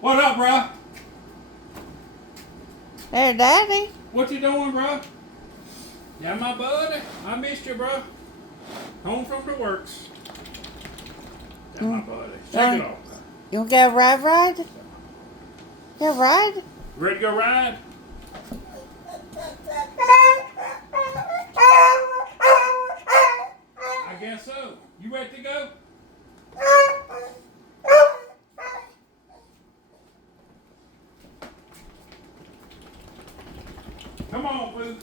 What up, bruh? There, Daddy. What you doing, bruh? Yeah, my buddy. I missed you, bruh. Home from the works. Yeah, my buddy. Shake it off. You want to get a ride? Get a ride? Ready to go ride? I guess so. You ready to go? Come on, Boo.